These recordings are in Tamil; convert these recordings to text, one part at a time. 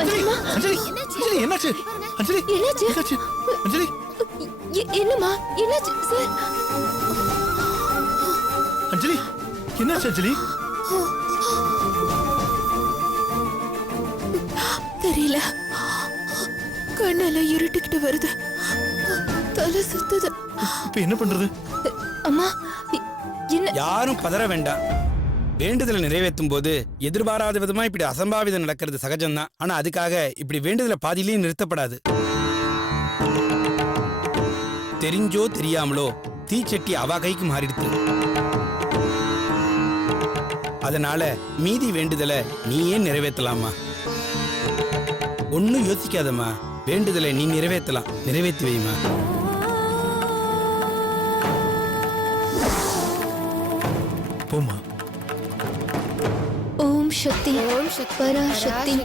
அஞ்சலி அஞ்சலி என்னாச்சு? அஞ்சலி என்னாச்சு? அஞ்சலி என்னம்மா என்னாச்சு சார்? அஞ்சலி என்னாச்சு? அஞ்சலி தெரியல, கண்ணெல்லாம் இருட்டிக்கிட்டு வருது, தலை சுத்துது. இப்ப என்ன பண்றது? அம்மா என்ன? யாரும் பதற வேண்டாம். வேண்டுதலை நிறைவேற்றும் போது எதிர்பாராத விதமா இப்படி அசம்பாவிதம் நடக்கிறது சகஜம்தான். ஆனா அதுக்காக இப்படி வேண்டுதலை பாதியிலேயே நிறுத்தப்படாது. தெரிஞ்சோ தெரியாமலோ தீச்சட்டி அவ கைக்கு மாறிடுது. அதனால மீதி வேண்டுதலை நீயே நிறைவேற்றலாமா? ஒன்னும் யோசிக்காதம்மா, வேண்டுதலை நீ நிறைவேற்றலாம், நிறைவேற்றி வைமா. போமா. ஓம் சக்தி பராசக்தி,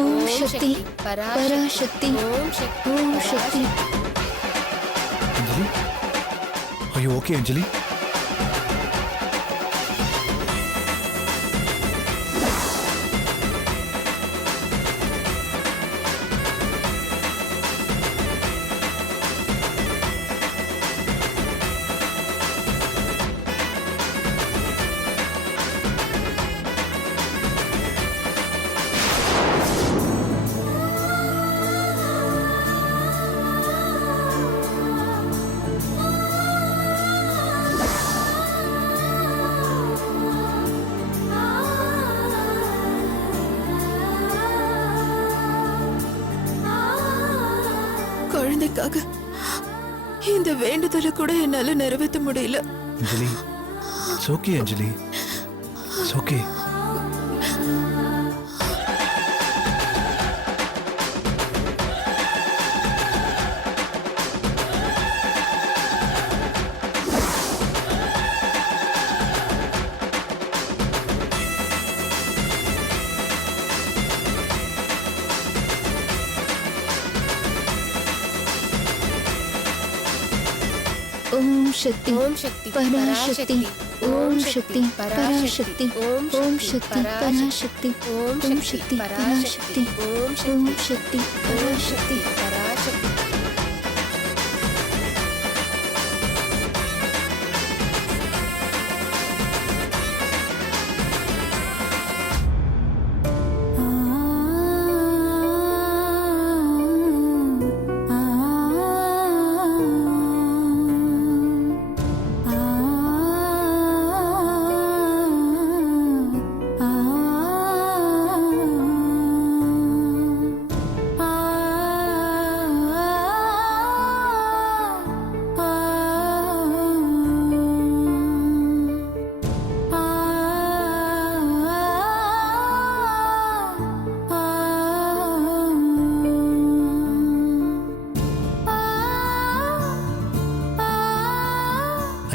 ஓம் சக்தி பராசக்தி, ஓம் சக்தி. அஞ்சலி ஐயோ ஓகே அஞ்சலி. குழந்தைக்காக இந்த வேண்டுதலை கூட என்னால நிறைவேற்ற முடியல. அஞ்சலி ஓகே அஞ்சலி, ஓகே. ஓம் சக்தி பராசக்தி, ஓம் சக்தி பராசக்தி, ஓம் சக்தி பராசக்தி, ஓம் சக்தி பராசக்தி, ஓம் சக்தி பராசக்தி, பராசக்தி.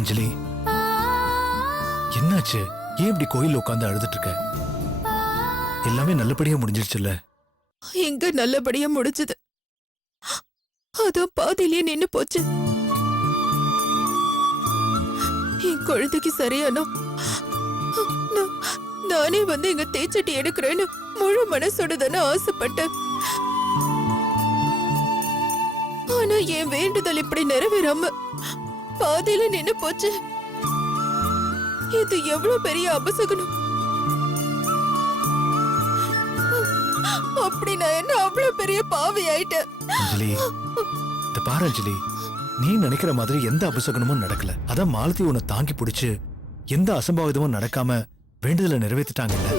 அஞ்சலி என்னாச்சு? ஏன் இப்படி கோயில்ல உட்கார்ந்து அழுதுட்டு இருக்க? எல்லாமே நல்லபடியா முடிஞ்சிருச்சுல்ல? எங்க நல்லபடியா முடிஞ்சது, அதான் பாதியிலேயே நின்னு போச்சு. என் குழந்தைக்கு சரியானா நானே வந்து எங்க தேச்சட்டி எடுக்கிறேன்னு முழு மனசோட தானே ஆசைப்பட்டேன். ஆனா என் வேண்டுதல் இப்படி நிறைவேறாம பாதியில நின்னு போச்சு. இது எவ்வளவு பெரிய அபசகுனம். அப்படி நான் என்ன அவ்வளவு பெரிய பாவி ஆயிட்டேன். அஞ்சலி இந்த பாரு அஞ்சலி, நீ நினைக்கிற மாதிரி எந்த அபசகுனமும் நடக்கல. அதான் மாலதி உன்னை தாங்கி பிடிச்சு எந்த அசம்பாவிதமும் நடக்காம வேண்டுதலை நிறைவேற்றிட்டாங்கல்ல.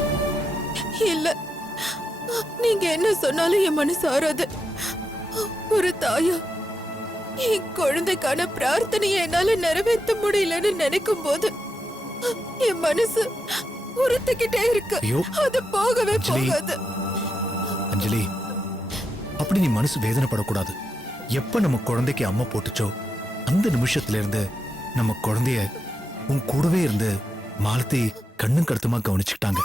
இல்ல, நீங்க என்ன சொன்னாலும் என் மனசு ஆறாது. ஒரு தாயா என் குழந்தைக்கான பிரார்த்தனையை என்னால நிறைவேற்ற முடியலன்னு நினைக்கும் போது என் மனசு உறுத்திக்கிட்டே இருக்கு. அது போகவே போகாது. அஞ்சலி அப்படி நீ மனசு வேதனைப்படக்கூடாது. எப்ப நம்ம குழந்தைக்கு அம்மா போட்டுச்சோ அந்த நிமிஷத்துல இருந்து நம்ம குழந்தைய உன் கூடவே இருந்து மாலதி கண்ணும் கருத்துமா கவனிச்சுக்கிட்டாங்க.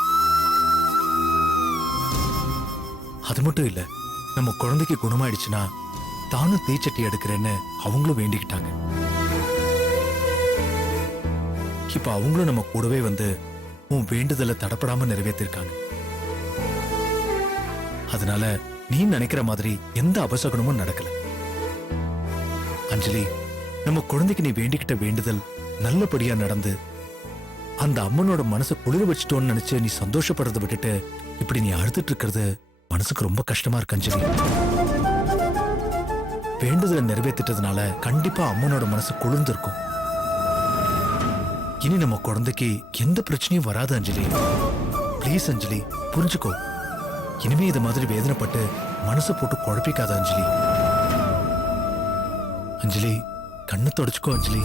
அது மட்டும் இல்ல, நம்ம குழந்தைக்கு குணமாயிடுச்சுன்னா தானும் தீச்சட்டி எடுக்கிறேன்னு அவங்களும் வேண்டிக்கிட்டாங்க. இப்ப அவங்களும் நம்ம கூடவே வந்து உன் வேண்டுதலை தடப்படாம நிறைவேற்றிருக்காங்க. அதனால நீ நினைக்கிற மாதிரி எந்த அபசகுனமும் நடக்கல. அஞ்சலி, நம்ம குழந்தைக்கு நீ வேண்டிக்கிட்ட வேண்டுதல் நல்லபடியா நடந்து அந்த அம்மனோட மனசை குளிர வச்சுட்டோன்னு நினைச்சு நீ சந்தோஷப்படுறதை விட்டுட்டு இப்படி நீ அழுதுட்டு இருக்கிறது மனசுக்கு ரொம்ப கஷ்டமா இருக்கு அஞ்சலி. வேண்டுதலை நிறைவேற்றிட்டதுனால கண்டிப்பா அம்மனோட மனசு குளிர்ந்திருக்கும். இனி நம்ம குழந்தைக்கு எந்த பிரச்சனையும் வராது அஞ்சலி. ப்ளீஸ் அஞ்சலி, புரிஞ்சுக்கோ. இனிமே இது மாதிரி வேதனைப்பட்டு மனசை போட்டு குழப்பிக்காத அஞ்சலி. அஞ்சலி, கண்ணை தொடச்சுக்கோ அஞ்சலி.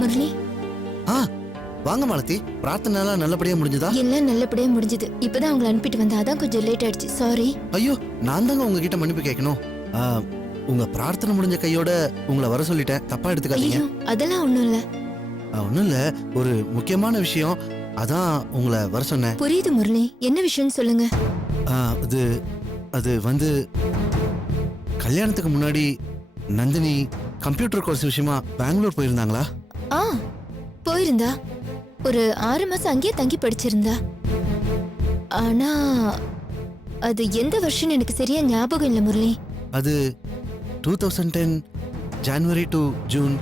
முரளி, வாங்க மாலதி, பிரார்த்தனை எல்லாம் நல்லபடியா முடிஞ்சதா? எல்லாம் நல்லபடியா முடிஞ்சது. இப்பதான் அவங்களை அனுப்பிட்டு வந்தா, அதான் கொஞ்சம் லேட் ஆயிடுச்சு. சாரி. ஐயோ, நான் தாங்க உங்ககிட்ட மன்னிப்பு கேட்கணும். உங்க பிரார்த்தனை முடிஞ்ச கையோட உங்களை வர சொல்லிட்டேன், தப்பா எடுத்துக்காதீங்க. ஐயோ, அதெல்லாம் ஒண்ணும் இல்ல. ஒண்ணும் இல்ல, ஒரு முக்கியமான விஷயம், அதான் உங்களை வர சொன்னேன். புரியுது முரளி, என்ன விஷயம்னு சொல்லுங்க. அது அது வந்து கல்யாணத்துக்கு முன்னாடி நந்தினி கம்ப்யூட்டர் கோர்ஸ் விஷயமா பெங்களூர் போயிருந்தாங்களா? போயிருந்தா. ஒரு 6 மாசம் அங்கேயே தங்கி படிச்சிருந்தா. ஆனா அது எந்த வருஷம் எனக்கு சரியா ஞாபகம் இல்ல முரளி. அது 2010 ஜனவரி டு ஜூன்.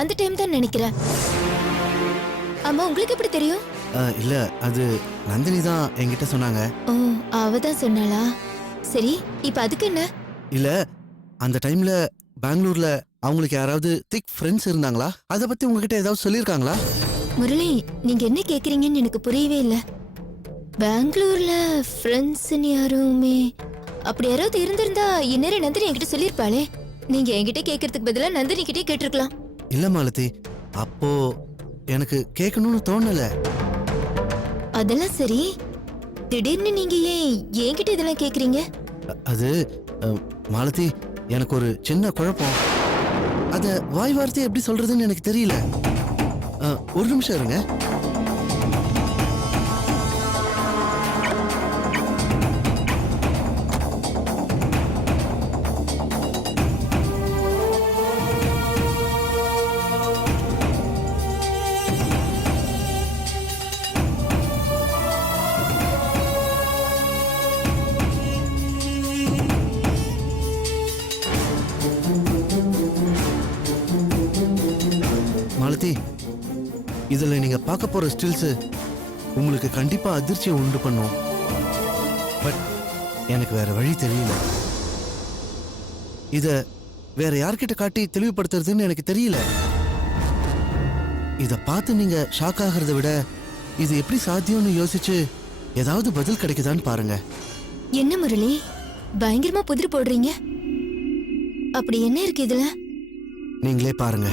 அந்த டைம் தான் நினைக்கிறேன். ஆமா, உங்களுக்கு எப்படி தெரியும்? இல்ல, அது நந்தினி தான் என்கிட்ட சொன்னாங்க. ஓ, அவ தான் சொன்னாளா? சரி, இப்ப அதுக்கு என்ன? இல்ல, அந்த டைம்ல பெங்களூர்ல அவங்களுக்கு யாராவது திக் ஃப்ரெண்ட்ஸ் இருந்தாங்களா? அத பத்தி உங்ககிட்ட ஏதாவது சொல்லிருக்காங்களா? முரளி, நீங்க என்ன கேக்குறீங்கன்னு எனக்கு புரியவே இல்ல. பெங்களூர்ல ஃப்ரெண்ட்ஸ்னு யாருமே அப்படி யாராவது இருந்திருந்தா இந்நேரம் நந்தினி என்கிட்ட சொல்லிருப்பாளே. நீங்க என்கிட்ட கேக்குறதுக்கு பதிலா நந்தினி கிட்டே கேட்டிருக்கலாம். இல்ல மாலதி, அப்போ எனக்கு கேட்கணும்னு தோணல. அதெல்லாம் சரி, திடீர்னு நீங்க ஏன் என்கிட்ட இதெல்லாம் கேக்குறீங்க? அது மாலதி, எனக்கு ஒரு சின்ன குழப்பம். அத வாய் வார்த்தை எப்படி சொல்றதுன்னு எனக்கு தெரியல. ஒரு நிமிஷம் இருங்க. மாலதி, இதுல நீங்க பார்க்க போற ஸ்டில்ஸ் உங்களுக்கு கண்டிப்பா அதிர்ச்சியை உண்டு பண்ணும். பட் எனக்கு வேற வழி தெரியல. இத வேற யார்கிட்ட காட்டி தெளிவுபடுத்துறதுன்னு எனக்கு தெரியல. இத பார்த்து நீங்க ஷாக் ஆகிறத விட இது எப்படி சாத்தியம்னு யோசிச்சு ஏதாவது பதில் கிடைக்குதான்னு பாருங்க. என்ன முரளி, பயங்கரமா புதிர் போடுறீங்க. அப்படி என்ன இருக்கு இதுல? நீங்களே பாருங்க.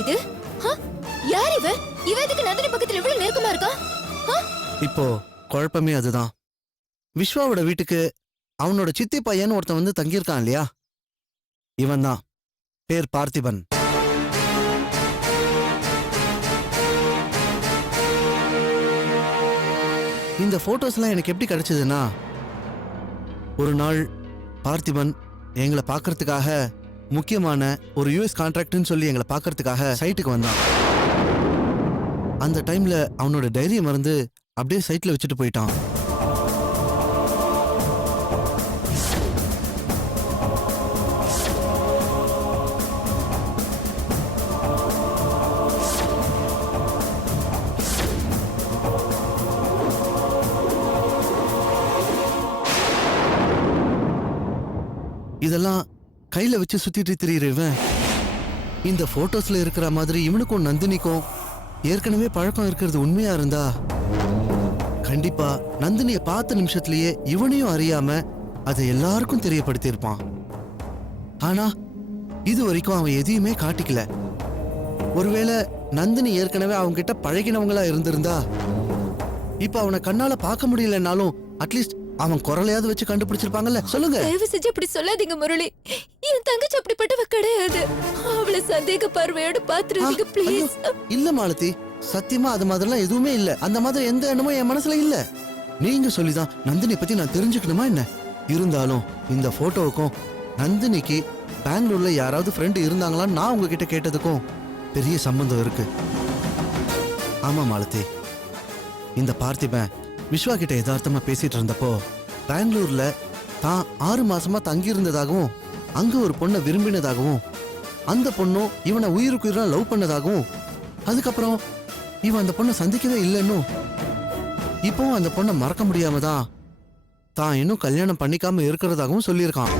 இது? யார் இவ? இவ எதுக்கு நந்தினி பக்கத்துல இவ்வளவு நெருக்கமா இருக்கா? இப்போ குழப்பமே அதுதான். விஸ்வாவோட வீட்டுக்கு அவனோட சித்தி பையன் ஒருத்தன் வந்து தங்கியிருக்கான் இல்லையா, இவன் தான், பேர் பார்த்திபன். இந்த போட்டோஸ்லாம் எனக்கு எப்படி கிடைச்சதுன்னா, ஒரு நாள் பார்த்திபன் எங்களை பார்க்கறதுக்காக முக்கியமான ஒரு யூஎஸ் கான்ட்ராக்ட்னு சொல்லி எங்களை பார்க்கறதுக்காக சைட்டுக்கு வந்தான். அந்த டைம்ல அவனோட டைரியை மறந்து அப்படியே சைட்ல வச்சுட்டு போயிட்டான். இதெல்லாம் கையில வச்சு சுத்திட்டு திரியிற இவன் இந்த போட்டோஸ்ல இருக்கிற மாதிரி இவனுக்கும் நந்தினிக்கும் ஏற்கனவே பழக்கம் இருக்கிறது உண்மையா இருந்தா கண்டிப்பா நந்தினிய பார்த்த நிமிஷத்திலேயே இவனையும் அறியாம அதை எல்லாருக்கும் தெரியப்படுத்தியிருப்பான். ஆனா இது வரைக்கும் அவன் எதையுமே காட்டிக்கல. ஒருவேளை நந்தினி ஏற்கனவே அவங்க கிட்ட பழகினவங்களா இருந்திருந்தா இப்ப அவனை கண்ணால பார்க்க முடியலனாலும் அட்லீஸ்ட் அவன் குரலையாவது வச்சு கண்டுபிடிச்சிருப்பாங்கல்ல. சொல்லுங்க. தயவு செஞ்சு அப்படி சொல்லாதீங்க முரளி. என் தங்கச்சி அப்படிப்பட்டவ கிடையாது. அவளை சந்தேக பார்வையோட பாத்துருவீங்க ப்ளீஸ். இல்ல மாலதி, சத்தியமா அது மாதிரிலாம் எதுவுமே இல்ல. அந்த மாதிரி எந்த எண்ணமும் என் மனசுல இல்ல. நீங்க சொல்லிதான் நந்தினி பத்தி நான் தெரிஞ்சுக்கணுமா என்ன? இருந்தாலும் இந்த போட்டோவுக்கும் நந்தினிக்கு பெங்களூர்ல யாராவது ஃப்ரெண்டு இருந்தாங்களான்னு நான் உங்ககிட்ட கேட்டதுக்கும் பெரிய சம்பந்தம் இருக்கு. ஆமா மாலதி, இந்த பார்த்திபன் விஸ்வா கிட்ட யதார்த்தமா பேசிட்டு இருந்தப்போ பெங்களூர்ல தான் 6 மாசமா தங்கி இருந்ததாகவும் அங்க ஒரு பொண்ணை விரும்பினதாகவும் அந்த பொண்ணும் இவனை உயிருக்கு உயிரா லவ் பண்ணதாகவும் அதுக்கப்புறம் இவன் அந்த பொண்ணை சந்திக்கவே இல்லைன்னும் இப்பவும் அந்த பொண்ணை மறக்க முடியாம தான் இன்னும் கல்யாணம் பண்ணிக்காம இருக்கிறதாகவும் சொல்லியிருக்கான்.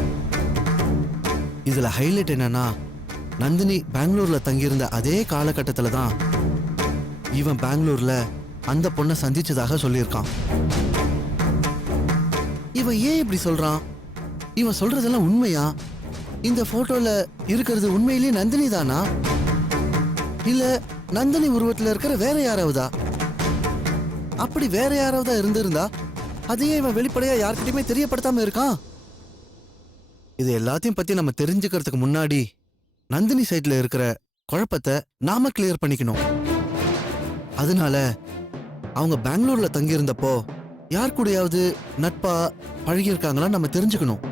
இதுல ஹைலைட் என்னன்னா, நந்தினி பெங்களூர்ல தங்கியிருந்த அதே காலகட்டத்துல தான் இவன் பெங்களூர்ல அந்த பொண்ணை சந்திச்சதாக சொல்லியிருக்கான். இவன் ஏன் இப்படி சொல்றான்? இவன் சொல்றதெல்லாம் உண்மையா? இந்த போட்டோல இருக்கிறது உண்மையிலேயே நந்தினி தானா, இல்ல நந்தினி உருவத்துல இருக்கிற வேற யாராவதா? அப்படி வேற யாராவதா இருந்திருந்தா அதையே இவன் வெளிப்படையா யார்கிட்டயுமே தெரியப்படுத்தாம இருக்கான். இது எல்லாத்தையும் பத்தி நம்ம தெரிஞ்சுக்கிறதுக்கு முன்னாடி நந்தினி சைட்ல இருக்கிற குழப்பத்தை நாம கிளியர் பண்ணிக்கணும். அதனால அவங்க பெங்களூர்ல தங்கி இருந்தப்போ யார் கூடயாவது நட்பா பழகியிருக்காங்களா நம்ம தெரிஞ்சுக்கணும்.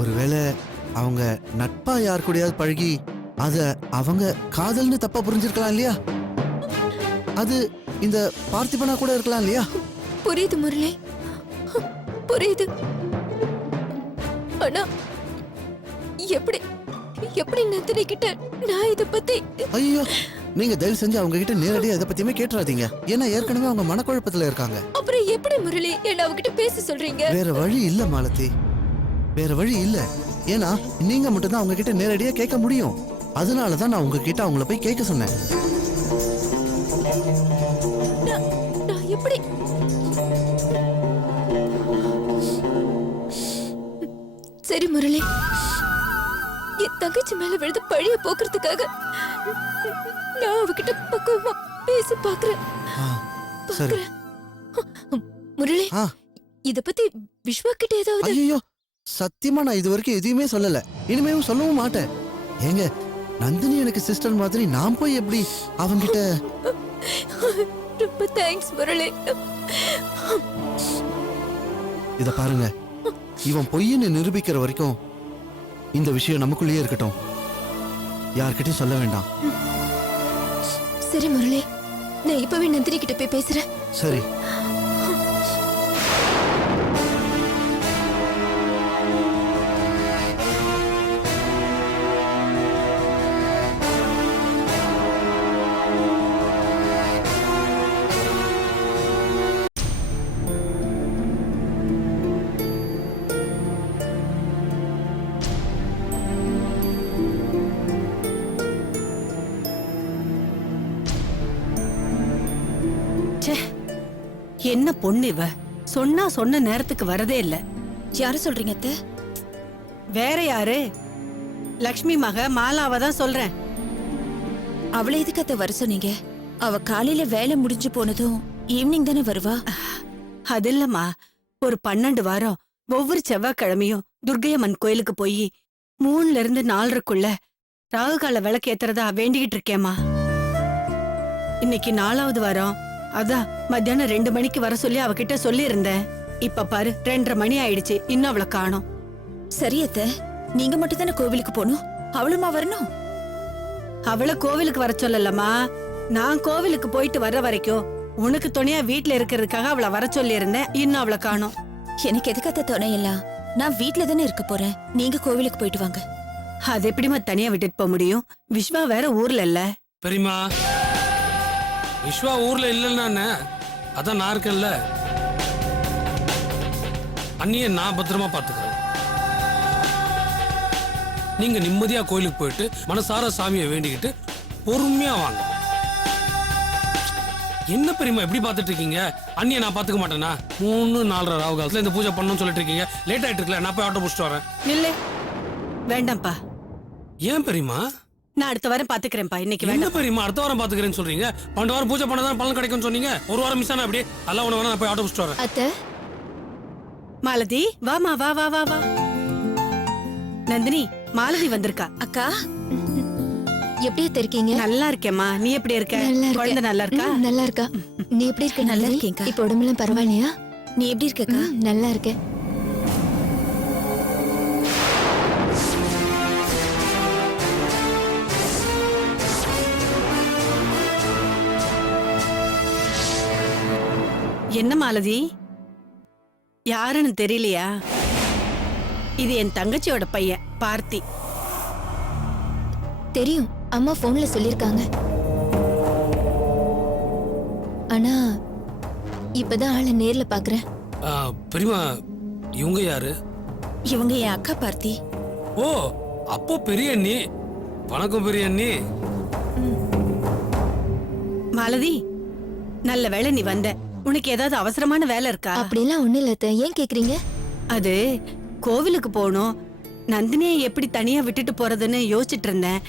ஒருவேளை அவங்க நட்பா யார் கூடயாவது பழகி அத அவங்க காதல்னு தப்பா புரிஞ்சிருக்கலாம் இல்லையா? அது இந்த பார்த்திபனா கூட இருக்கலாம் இல்லையா? புரியுது முரளி, புரியுது. ஆனா எப்படி எப்படி நந்தினி கிட்ட நான் இத பத்தி? ஐயோ, நீங்க தயவு செஞ்சு அவங்க கிட்ட நேரடியா இதை பத்தியுமே கேட்டுறாதீங்க. ஏன்னா ஏற்கனவே அவங்க மனக்குழப்பத்துல இருக்காங்க. அப்புறம் எப்படி முரளி என்ன அவங்க கிட்ட பேச சொல்றீங்க? வேற வழி இல்ல மாலதி, வேற வழி இல்ல. ஏன்னா நீங்க மட்டும் தான் அவங்க கிட்ட நேரடியா கேட்க முடியும். அதனாலதான் நான் உங்ககிட்ட அவங்கள போய் கேட்க சொன்னேன். நான் எப்படி? சரி முரளி, என் தங்கச்சி மேல விழுந்து பழிய போக்குறதுக்காக நான் அவகிட்ட பக்குவமா பேசி பாக்குறேன். சரி முரளி, ஆ. இத பத்தி விஸ்வா கிட்ட ஏதாவது? ஐயோ, சத்தியமா நான் இது வரைக்கும் எதுவுமே சொல்லல, இனிமேவும் சொல்லவும் மாட்டேன். ஏங்க, நந்தினி எனக்கு சிஸ்டர் மாதிரி, நான் போய் எப்படி அவங்கிட்ட? ரொம்ப தேங்க்ஸ் முரளி. இத பாருங்க, இவன் பொய்ன்னு நிரூபிக்கிற வரைக்கும் இந்த விஷயம் நமக்குள்ளேயே இருக்கட்டும். யார்கிட்டயும் சொல்ல வேண்டாம். சரி முரளி, நான் இப்பவே நந்தினி கிட்ட போய் பேசுறேன். சரி. என்ன பொண்ணு இவ? சொன்னா சொன்ன நேரத்துக்கு வரதே இல்ல. யார சொல்றீங்க அத்தை? வேற யாரு? லக்ஷ்மி மக மாலாவை தான் சொல்றேன். அவளை எதுக்கு அத்தை வர சொன்னீங்க? அவ காலையில வேலை முடிஞ்சு போனதும் ஈவினிங் தானே வருவா. அது இல்லம்மா, ஒரு 12 வாரம் ஒவ்வொரு செவ்வாய்க்கிழமையும் துர்க்கையம்மன் கோயிலுக்கு போய் 3ல இருந்து 4:30க்குள்ள ராகுகால விளக்கு ஏத்துறதா வேண்டிக்கிட்டு இருக்கேம்மா. இன்னைக்கு 4வது வாரம். அதான் மத்தியானம் 2 மணிக்கு வர சொல்லி அவகிட்ட சொல்லி இருந்தேன். இப்ப பாரு 2:30 மணி ஆயிடுச்சு, இன்னும் அவளை காணோம். சரி அத்தை, நீங்க மட்டும் தானே கோவிலுக்கு போகணும், அவளுமா வரணும்? அவளை கோவிலுக்கு வர சொல்லலம்மா, நான் கோவிலுக்கு போயிட்டு வர்ற வரைக்கும் உனக்கு துணையா வீட்ல இருக்கிறதுக்காக அவளை வர சொல்லி இருந்தேன். இன்னும் அவளை காணோம். எனக்கு எதுக்கு அத்தை துணை எல்லாம்? நான் வீட்ல தானே இருக்க போறேன், நீங்க கோவிலுக்கு போயிட்டு வாங்க. அது எப்படிம்மா தனியா விட்டுட்டு போக முடியும்? விஸ்வா வேற ஊர்ல இல்ல. பெரியமா, விஸ்வா ஊர்ல இல்லைன்னா அதான் நான் இருக்கேன்ல. அண்ணிய நான் பத்திரமா பாத்துக்கிறேன். நீங்க நிம்மதியா கோயிலுக்கு போயிட்டு மனசார சாமியை வேண்டிக்கிட்டு பொறுமையா வாங்க. என்ன பெரியமா எப்படி பாத்துட்டு இருக்கீங்க? அண்ணிய நான் பாத்துக்க மாட்டேனா? 3-4 ராவு காலத்துல இந்த பூஜை பண்ணணும்னு சொல்லிட்டு இருக்கீங்க. லேட் ஆயிட்டு இருக்குல்ல, நான் போய் ஆட்டோ புடிச்சிட்டு வரேன். இல்ல வேண்டாம்ப்பா, ஏன் பெரியமா? நான் அடுத்த வாரம் பாத்துக்கிறேன்ப்பா, இன்னைக்கு என்ன வேண்டாம். பெரியமா அடுத்த வாரம் பாத்துக்கிறேன்னு சொல்றீங்க? 12 வாரம் பூஜை பண்ணதான் பலன் கிடைக்கும்னு சொன்னீங்க. ஒரு வாரம் மிஸ் ஆனா அப்படியே எல்லாம் ஒண்ணு வேணா, நான் போய் ஆட்டோ புடிச்சிட்டு வரேன். அத்தை, மாலதி வாமா, வா வா வா வா. நந்தினி, மாலதி வந்திருக்கா. அக்கா, எப்படி அத்தை இருக்கீங்க? நல்லா இருக்கேம்மா, நீ எப்படி இருக்க? நல்லா இருக்கேன். குழந்தை நல்லா இருக்கா? நல்லா இருக்கா. நீ எப்படி இருக்க? நல்லா நந்தினி? இருக்கேன்க்கா. இப்ப உடம்புலாம் பரவாயில்லையா? நீ எப்படி இருக்கக்கா? நல்லா இருக்கேன். என்ன மாலதி, யாருன்னு தெரியலையா? இது என் தங்கச்சியோட பையன் பார்த்தி. தெரியும், அம்மா போன்ல சொல்லிருக்காங்க. ஆனா இப்பதான் ஆளை நேர்ல பாக்குறேன். பெரியமா, இவங்க யாரு? இவங்க என் அக்கா பார்த்தி. ஓ, அப்போ பெரிய அண்ணி. வணக்கம் பெரிய அண்ணி. மாலதி, நல்ல வேளை நீ வந்த. உனக்கு ஏதாவது அவசரமான வேலை இருக்கா? அப்படிலாம் ஒண்ணு இல்ல அத்தை. ஏன் கேக்குறீங்க? அது கோவிலுக்கு போகணும். நந்தினியை எப்படி தனியா விட்டுட்டு போறதுன்னு யோசிச்சுட்டு இருந்தேன்.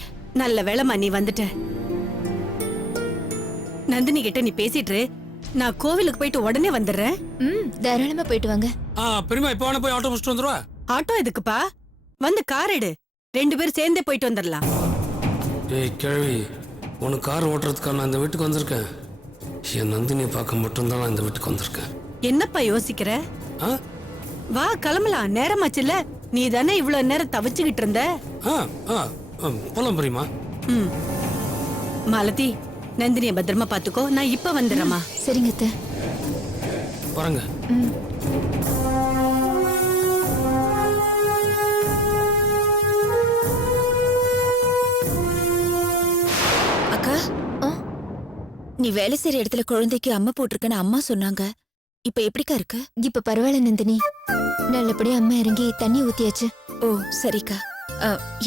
நல்ல வேளைம்மா நீ வந்துட்ட. நந்தினி கிட்ட நீ பேசிட்டு இரு. நான் கோவிலுக்கு போயிட்டு உடனே வந்துடுறேன். தாராளமா போயிட்டு வாங்க. பெரியமா, இப்போ வேணா போய் ஆட்டோ புடிச்சிட்டு வந்துருவா. ஆட்டோ எதுக்குப்பா? வந்து கார் எடு, 2 பேரும் சேர்ந்தே போயிட்டு வந்துடலாம். ஏய் கிழவி, உனக்கு கார் ஓட்டுறதுக்காக நான் இந்த வீட்டுக்கு வந்திருக்கேன். என் நந்தினியை பார்க்க மட்டும்தான் நான் இந்த வீட்டுக்கு வந்திருக்கேன். என்னப்பா யோசிக்கிற? ஆ வா கிளம்பலாம், நேரமாச்சுல. நீ தானே இவ்வளவு நேரம் தவிச்சுக்கிட்டு இருந்த. ஆ ஆ போலாம் பெரியமா. ம். மாலதி, நந்தினியை பத்திரமா பாத்துக்கோ. நான் இப்ப வந்துடுறேம்மா. சரிங்க அத்தை. வரங்க. அக்கா, ஆ? நீ வேலை செய்யற இடத்துல குழந்தைக்கு அம்மா போட்டிருக்கேன்னு அம்மா சொன்னாங்க. இப்ப எப்படிக்கா இருக்கு? இப்ப பரவாயில்ல நந்தினி. நல்லபடியா அம்மா இறங்கி தண்ணி ஊத்தியாச்சு. ஓ சரிக்கா.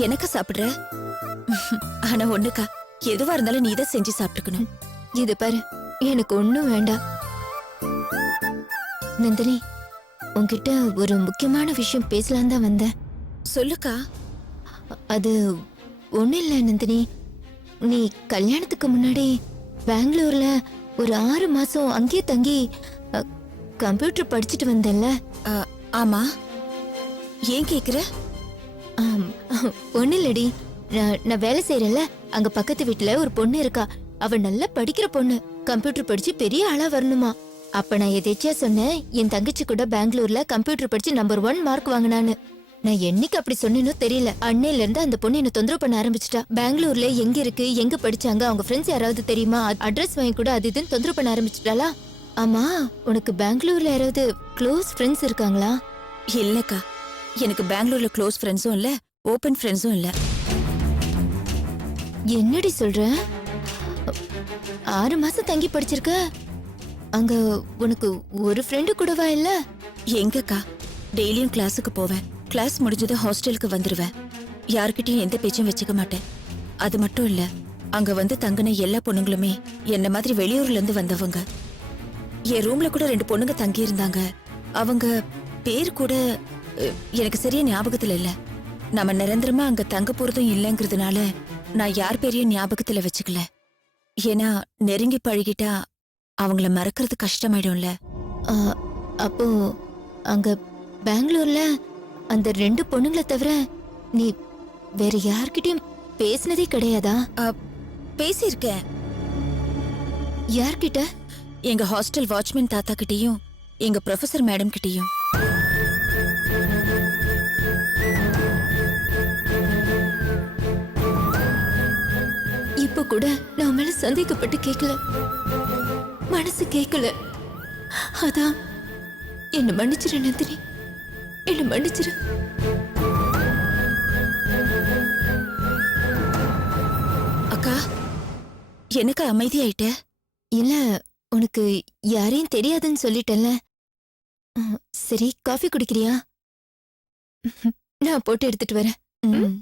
எனக்கா சாப்பிடுற? ஆனா ஒண்ணுக்கா, எதுவா இருந்தாலும் நீ தான் செஞ்சு சாப்பிட்டுக்கணும். இது பாரு, எனக்கு ஒண்ணும் வேண்டாம். நந்தினி, உன்கிட்ட ஒரு முக்கியமான விஷயம் பேசலாம் தான் வந்தேன். சொல்லுக்கா. அது ஒண்ணும் இல்ல நந்தினி. நீ கல்யாணத்துக்கு முன்னாடி பெங்களூர்ல ஒரு 6 மாசம் அங்கேயே தங்கி கம்ப்யூட்டர் படிச்சுட்டு வந்தேன்ல? ஆமா, ஏன் கேக்குற? ஒண்ணு இல்லடி, நான் வேலை செய்யறேன்ல, அங்க பக்கத்து வீட்டுல ஒரு பொண்ணு இருக்கா. அவ நல்லா படிக்கிற பொண்ணு, கம்ப்யூட்டர் படிச்சு பெரிய ஆளா வரணுமா. அப்ப நான் எதேச்சியா சொன்னேன், என் தங்கச்சி கூட பெங்களூர்ல கம்ப்யூட்டர் படிச்சு நம்பர் 1 மார்க் வாங்கினான்னு. நான் என்னைக்கு அப்படி சொன்னேனோ தெரியல. அன்னையில இருந்து அந்த பொண்ணு என்ன தொந்தரவு பண்ண ஆரம்பிச்சிட்டா. பெங்களூர்ல எங்க இருக்கு, எங்க படிச்சாங்க, அவங்க ஃப்ரெண்ட்ஸ் யாராவது தெரியுமா, அட்ரஸ் வாங்கி கூட அது இதுன்னு தொந்தரவு பண்ண ஆரம்பிச்சிட்டாளா. ஆமா, உனக்கு பெங்களூர்ல யாராவது க்ளோஸ் ஃப்ரெண்ட்ஸ் இருக்காங்களா? இல்லக்கா, எனக்கு பெங்களூர்ல க்ளோஸ் ஃப்ரெண்ட்ஸும் இல்ல, ஓபன் ஃப்ரெண்ட்ஸும் இல்ல. என்னடி சொல்ற? 6 மாசம் தங்கி படிச்சிருக்க, அங்க உனக்கு ஒரு ஃப்ரெண்டு கூடவா இல்ல? எங்கக்கா, டெய்லியும் கிளாஸுக்கு போவேன். கிளாஸ் முடிஞ்சது ஹாஸ்டலுக்கு வந்துருவேன். யார்கிட்டயும் எந்த பேச்சும் வச்சுக்க மாட்டேன். அது மட்டும் இல்ல, அங்க வந்து தங்கின எல்லா பொண்ணுங்களுமே என்ன மாதிரி வெளியூர்ல இருந்து வந்தவங்க. என் ரூம்ல கூட 2 பொண்ணுங்க தங்கி இருந்தாங்க. அவங்க பேர் கூட எனக்கு சரியா ஞாபகத்துல இல்ல. நம்ம நிரந்தரமா அங்க தங்க போறதும் இல்லைங்கிறதுனால நான் யார் பேரையும் ஞாபகத்துல வச்சுக்கல. ஏன்னா நெருங்கி பழகிட்டா அவங்கள மறக்கிறது கஷ்டமாயிடும்ல. அப்போ அங்க பெங்களூர்ல அந்த 2 பொண்ணுங்களை தவிர நீ வேற யார்கிட்டயும் பேசினதே கிடையாதா? பேசியிருக்கேன். யார்கிட்ட? எங்க ஹாஸ்டல் வாட்ச்மேன் தாத்தா கிட்டயும் எங்க ப்ரொஃபசர் மேடம் கிட்டயும். இப்ப கூட நான் மேல சந்தேகப்பட்டு கேட்கல, மனசு கேட்கல. அதான் என்ன மன்னிச்சிரு நந்தினி, என்ன மன்னிச்சிரு. அக்கா, எனக்கு அமைதியாயிட்ட? இல்ல, உனக்கு யாரையும் தெரியாதுன்னு சொல்லிட்டல. சரி, காஃபி குடிக்கிறியா? நான் போட்டு எடுத்துட்டு வரேன். ம்.